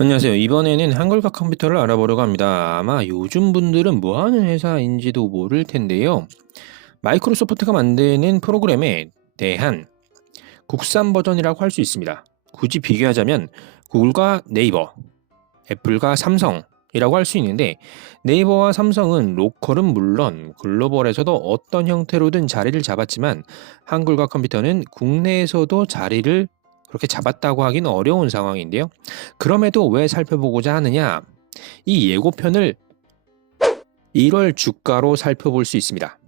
안녕하세요. 이번에는 한글과 컴퓨터를 알아보려고 합니다. 아마 요즘 분들은 뭐 하는 회사인지도 모를 텐데요. 마이크로소프트가 만드는 프로그램에 대한 국산 버전이라고 할 수 있습니다. 굳이 비교하자면 구글과 네이버, 애플과 삼성이라고 할 수 있는데, 네이버와 삼성은 로컬은 물론 글로벌에서도 어떤 형태로든 자리를 잡았지만 한글과 컴퓨터는 국내에서도 자리를 그렇게 잡았다고 하기는 어려운 상황인데요. 그럼에도 왜 살펴보고자 하느냐? 이 예고편을 1월 주가로 살펴볼 수 있습니다.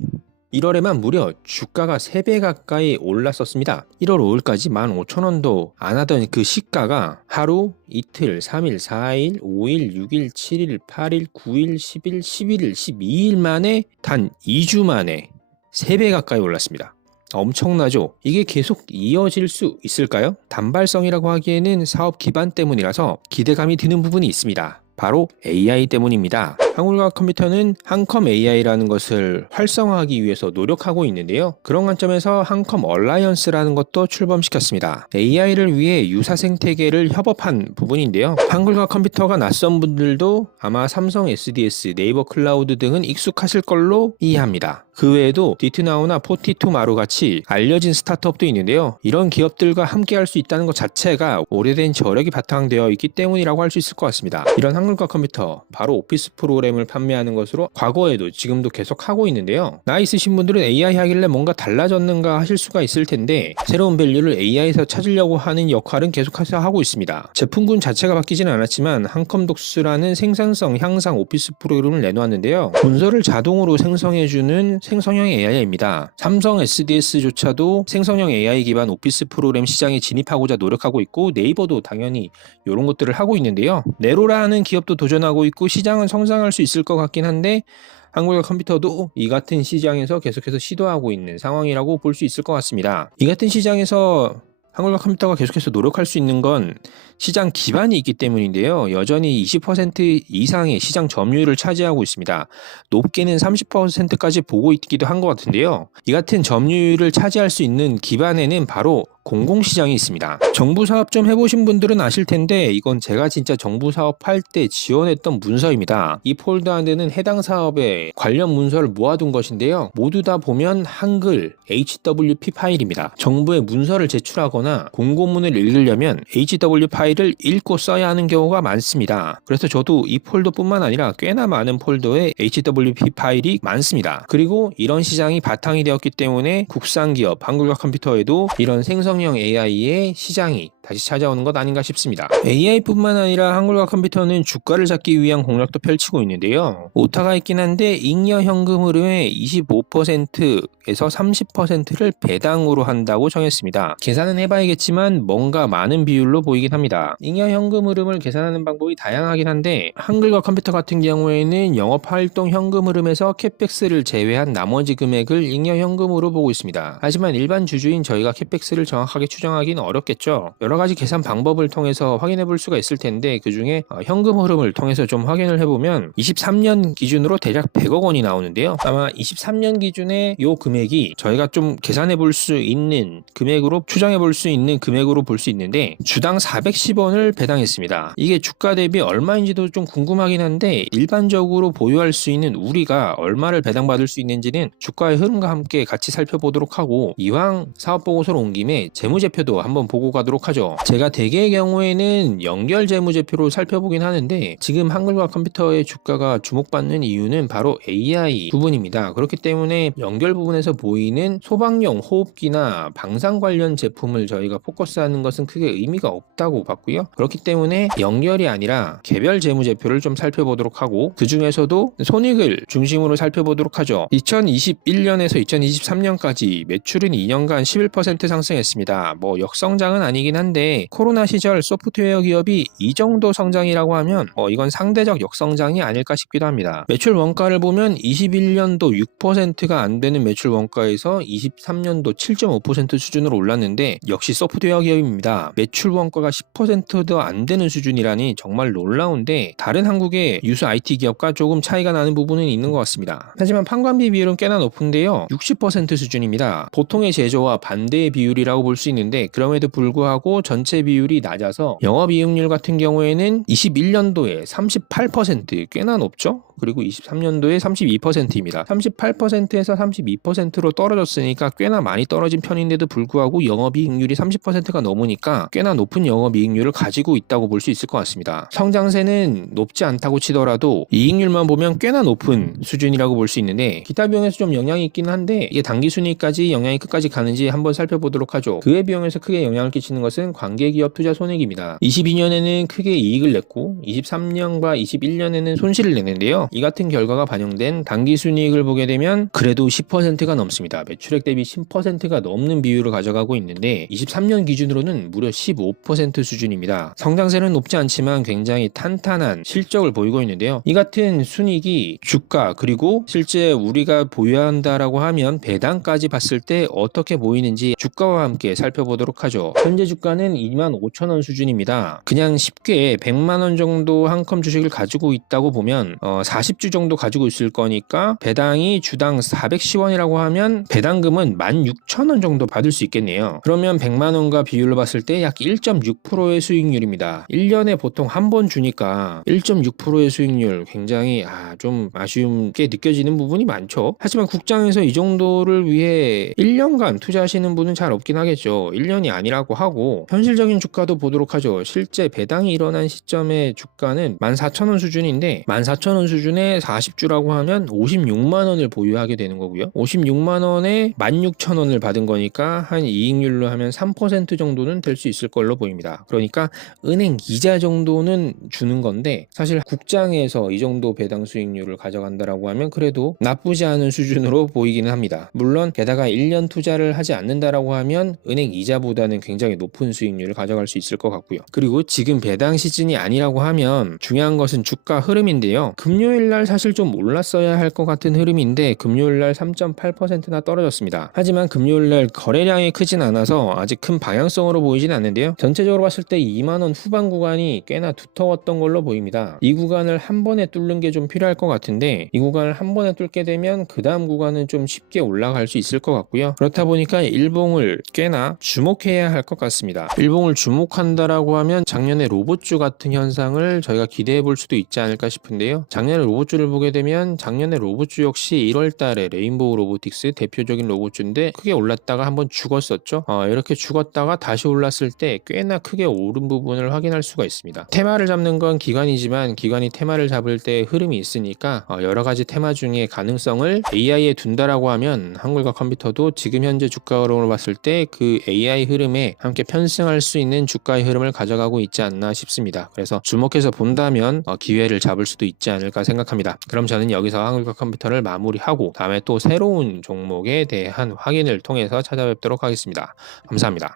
1월에만 무려 주가가 3배 가까이 올랐었습니다. 1월 5일까지 15,000원도 안 하던 그 시가가 하루, 이틀, 3일, 4일, 5일, 6일, 7일, 8일, 9일, 10일, 11일, 12일 만에 단 2주 만에 3배 가까이 올랐습니다. 엄청나죠? 이게 계속 이어질 수 있을까요? 단발성이라고 하기에는 사업 기반 때문이라서 기대감이 드는 부분이 있습니다. 바로 AI 때문입니다. 한글과 컴퓨터는 한컴 AI라는 것을 활성화하기 위해서 노력하고 있는데요. 그런 관점에서 한컴 얼라이언스라는 것도 출범시켰습니다. AI를 위해 유사 생태계를 협업한 부분인데요. 한글과 컴퓨터가 낯선 분들도 아마 삼성 SDS, 네이버 클라우드 등은 익숙하실 걸로 이해합니다. 그 외에도 디트나우나 포티투마루 같이 알려진 스타트업도 있는데요. 이런 기업들과 함께 할 수 있다는 것 자체가 오래된 저력이 바탕되어 있기 때문이라고 할 수 있을 것 같습니다. 이런 한글과 컴퓨터, 바로 오피스 프로그램을 판매하는 것으로 과거에도 지금도 계속 하고 있는데요. 나이 있으신 분들은 AI 하길래 뭔가 달라졌는가 하실 수가 있을 텐데, 새로운 밸류를 AI에서 찾으려고 하는 역할은 계속해서 하고 있습니다. 제품군 자체가 바뀌지는 않았지만 한컴독스라는 생산성 향상 오피스 프로그램을 내놓았는데요. 문서를 자동으로 생성해주는 생성형 AI입니다. 삼성 SDS조차도 생성형 AI 기반 오피스 프로그램 시장에 진입하고자 노력하고 있고, 네이버도 당연히 이런 것들을 하고 있는데요. 네로라는 기업도 도전하고 있고 시장은 성장할 수 있을 것 같긴 한데, 한국의 컴퓨터도 이 같은 시장에서 계속해서 시도하고 있는 상황이라고 볼 수 있을 것 같습니다. 이 같은 시장에서 한글과 컴퓨터가 계속해서 노력할 수 있는 건 시장 기반이 있기 때문인데요. 여전히 20% 이상의 시장 점유율을 차지하고 있습니다. 높게는 30%까지 보고 있기도 한 것 같은데요. 이 같은 점유율을 차지할 수 있는 기반에는 바로 공공시장이 있습니다. 정부 사업 좀 해보신 분들은 아실 텐데, 이건 제가 진짜 정부 사업 할 때 지원했던 문서입니다. 이 폴더 안에는 해당 사업에 관련 문서를 모아둔 것인데요. 모두 다 보면 한글 HWP 파일입니다. 정부에 문서를 제출하거나 공고문을 읽으려면 HW 파일을 읽고 써야 하는 경우가 많습니다. 그래서 저도 이 폴더뿐만 아니라 꽤나 많은 폴더에 HWP 파일이 많습니다. 그리고 이런 시장이 바탕이 되었기 때문에 국산 기업 한글과 컴퓨터에도 이런 생성형 AI의 시장이 다시 찾아오는 것 아닌가 싶습니다. AI뿐만 아니라 한글과 컴퓨터는 주가를 잡기 위한 공략도 펼치고 있는데요. 오타가 있긴 한데, 잉여 현금 흐름의 25%에서 30%를 배당으로 한다고 정했습니다. 계산은 해봐야겠지만 뭔가 많은 비율로 보이긴 합니다. 잉여 현금 흐름을 계산하는 방법이 다양하긴 한데, 한글과 컴퓨터 같은 경우에는 영업활동 현금 흐름에서 캐펙스를 제외한 나머지 금액을 잉여 현금으로 보고 있습니다. 하지만 일반 주주인 저희가 캐펙스를 정확하게 추정하기는 어렵겠죠. 여러 가지 계산 방법을 통해서 확인해 볼 수가 있을 텐데, 그 중에 현금 흐름을 통해서 좀 확인을 해보면 23년 기준으로 대략 100억 원이 나오는데요. 아마 23년 기준의 요 금액이 저희가 좀 계산해 볼 수 있는 금액으로, 추정해 볼 수 있는 금액으로 볼 수 있는데, 주당 410원을 배당했습니다. 이게 주가 대비 얼마인지도 좀 궁금하긴 한데, 일반적으로 보유할 수 있는 우리가 얼마를 배당받을 수 있는지는 주가의 흐름과 함께 같이 살펴보도록 하고, 이왕 사업보고서로 온 김에 재무제표도 한번 보고 가도록 하죠. 제가 대개의 경우에는 연결 재무제표로 살펴보긴 하는데, 지금 한글과 컴퓨터의 주가가 주목받는 이유는 바로 AI 부분입니다. 그렇기 때문에 연결 부분에서 보이는 소방용 호흡기나 방산 관련 제품을 저희가 포커스하는 것은 크게 의미가 없다고 봤고요. 그렇기 때문에 연결이 아니라 개별 재무제표를 좀 살펴보도록 하고, 그 중에서도 손익을 중심으로 살펴보도록 하죠. 2021년에서 2023년까지 매출은 2년간 11% 상승했습니다. 뭐 역성장은 아니긴 한데, 코로나 시절 소프트웨어 기업이 이 정도 성장이라고 하면 이건 상대적 역성장이 아닐까 싶기도 합니다. 매출 원가를 보면 21년도 6%가 안 되는 매출 원가에서 23년도 7.5% 수준으로 올랐는데, 역시 소프트웨어 기업입니다. 매출 원가가 10%도 안 되는 수준이라니 정말 놀라운데, 다른 한국의 유수 IT 기업과 조금 차이가 나는 부분은 있는 것 같습니다. 하지만 판관비 비율은 꽤나 높은데요. 60% 수준입니다. 보통의 제조와 반대의 비율이라고 볼 수 있는데, 그럼에도 불구하고 경우에도 전체 비율이 낮아서 영업이익률 같은 경우에는 21년도에 38%, 꽤나 높죠? 그리고 23년도에 32%입니다. 38%에서 32%로 떨어졌으니까 꽤나 많이 떨어진 편인데도 불구하고 영업이익률이 30%가 넘으니까 꽤나 높은 영업이익률을 가지고 있다고 볼 수 있을 것 같습니다. 성장세는 높지 않다고 치더라도 이익률만 보면 꽤나 높은 수준이라고 볼 수 있는데 기타 비용에서 좀 영향이 있긴 한데 이게 당기순이익까지 영향이 끝까지 가는지 한번 살펴보도록 하죠. 그외 비용에서 크게 영향을 끼치는 것은 관계기업 투자 손익입니다. 22년에는 크게 이익을 냈고 23년과 21년에는 손실을 냈는데요. 이 같은 결과가 반영된 당기순이익을 보게 되면 그래도 10%가 넘습니다. 매출액 대비 10%가 넘는 비율을 가져가고 있는데 23년 기준으로는 무려 15% 수준입니다. 성장세는 높지 않지만 굉장히 탄탄한 실적을 보이고 있는데요. 이 같은 순이익이 주가 그리고 실제 우리가 보유한다라고 하면 배당까지 봤을 때 어떻게 보이는지 주가와 함께 살펴보도록 하죠. 현재 주가는 25,000원 수준입니다. 그냥 쉽게 100만원 정도 한컴 주식을 가지고 있다고 보면 40주 정도 가지고 있을 거니까 배당이 주당 410원이라고 하면 배당금은 16,000원 정도 받을 수 있겠네요. 그러면 100만원과 비율로 봤을 때 약 1.6%의 수익률입니다. 1년에 보통 한 번 주니까 1.6%의 수익률 굉장히 좀 아쉬움게 느껴지는 부분이 많죠. 하지만 국장에서 이 정도를 위해 1년간 투자하시는 분은 잘 없긴 하겠죠. 1년이 아니라고 하고 현실적인 주가도 보도록 하죠. 실제 배당이 일어난 시점의 주가는 14,000원 수준인데 14,000원 수준의 40주라고 하면 56만원을 보유하게 되는 거고요. 56만원에 16,000원을 받은 거니까 한 이익률로 하면 3% 정도는 될 수 있을 걸로 보입니다. 그러니까 은행 이자 정도는 주는 건데 사실 국장에서 이 정도 배당 수익률을 가져간다라고 하면 그래도 나쁘지 않은 수준으로 보이기는 합니다. 물론 게다가 1년 투자를 하지 않는다라고 하면 은행 이자보다는 굉장히 높은 수익률을 가져갈 수 있을 것 같고요. 그리고 지금 배당 시즌이 아니라고 하면 중요한 것은 주가 흐름인데요. 금요일날 사실 좀 올랐어야 할 것 같은 흐름인데 금요일날 3.8%나 떨어졌습니다. 하지만 금요일날 거래량이 크진 않아서 아직 큰 방향성으로 보이진 않는데요. 전체적으로 봤을 때 2만원 후반 구간이 꽤나 두터웠던 걸로 보입니다. 이 구간을 한 번에 뚫는 게 좀 필요할 것 같은데 이 구간을 한 번에 뚫게 되면 그 다음 구간은 좀 쉽게 올라갈 수 있을 것 같고요. 그렇다 보니까 일봉을 꽤나 주목해야 할 것 같습니다. 일봉을 주목한다라고 하면 작년에 로봇주 같은 현상을 저희가 기대해 볼 수도 있지 않을까 싶은데요. 작년에 로봇주를 보게 되면 작년에 로봇주 역시 1월 달에 레인보우 로보틱스 대표적인 로봇주인데 크게 올랐다가 한번 죽었었죠. 이렇게 죽었다가 다시 올랐을 때 꽤나 크게 오른 부분을 확인할 수가 있습니다. 테마를 잡는 건 기관이지만 기관이 테마를 잡을 때 흐름이 있으니까 여러 가지 테마 중에 가능성을 AI에 둔다라고 하면 한글과 컴퓨터도 지금 현재 주가 흐름을 봤을 때 그 AI 흐름에 함께 편승할 수 있는 주가의 흐름을 가져가고 있지 않나 싶습니다. 그래서 주목해서 본다면 기회를 잡을 수도 있지 않을까 생각합니다. 그럼 저는 여기서 한글과 컴퓨터를 마무리하고 다음에 또 새로운 종목에 대한 확인을 통해서 찾아뵙도록 하겠습니다. 감사합니다.